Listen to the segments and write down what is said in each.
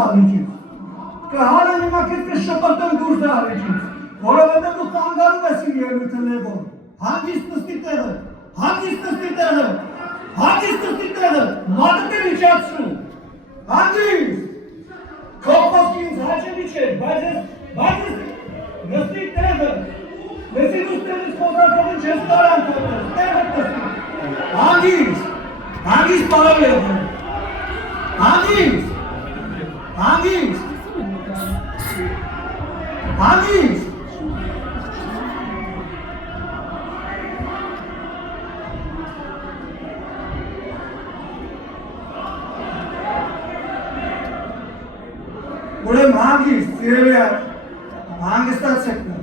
դահլիճից։ Կհանեմ հիմա քեզ կշպրտեմ դուրս դահլիճից, որովհետև դու կանգանում ես իմ ելույթը Լևոն։ Հանգիստ նստի տեղը, հանգիստ նստի տեղը, հանգիստ նստի տեղը, մատդ եմ իջացնում, հանգիստ։ Քո խոսքը ինձ հաճելի չէ, բայց ես նստի տեղը, լսի դու տեղից խոսակողին չես տարան թողնել, տեղը նստի։ Հանգիստ, հանգիստ պարոն Լևոն, հանգիստ, հանգիստ, հանգիստ։ Ուրեմն հանգիստ, սիրելի հանգստացեք նա։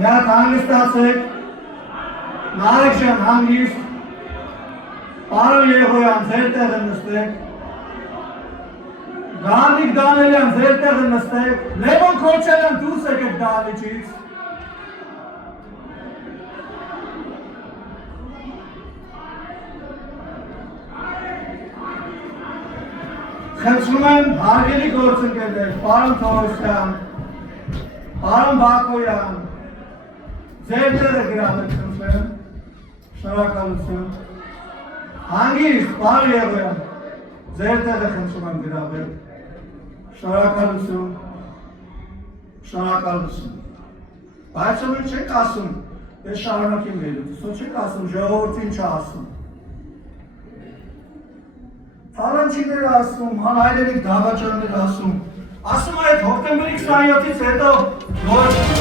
Մի հատ հանգստացեք, Նարեկ ջան հանգիստ, պարոն Երևոյան ձեր տեղը նստեք, Գանդիկ Դանելյան ձեր տեղը նստեք, Լևոն Քոչարյան դուրս եկեք դահլիճից։ Խնդրում եմ հարգելի գործընկերներ, պարոն Թովոսյան, պարոն Բակոյան, ձեր տեղը գրավեք խնդրեմ, շնորհակալություն։ Հանգիստ, պարոն Երևոյան, ձեր տեղը խնդրում եմ գրավեք, շնորհակալություն, շնորհակալություն։ Բայց ո՞ւր չեք ասում, ես շարունակեմ ելույթս, ո՞ւր չեք ասում, ժողովրդին չասում։ Թալանչիներ ասում, հանայրենիք դավաճաններ ասում, ասում այդ հոկտեմբերի 27-ից հետո, որ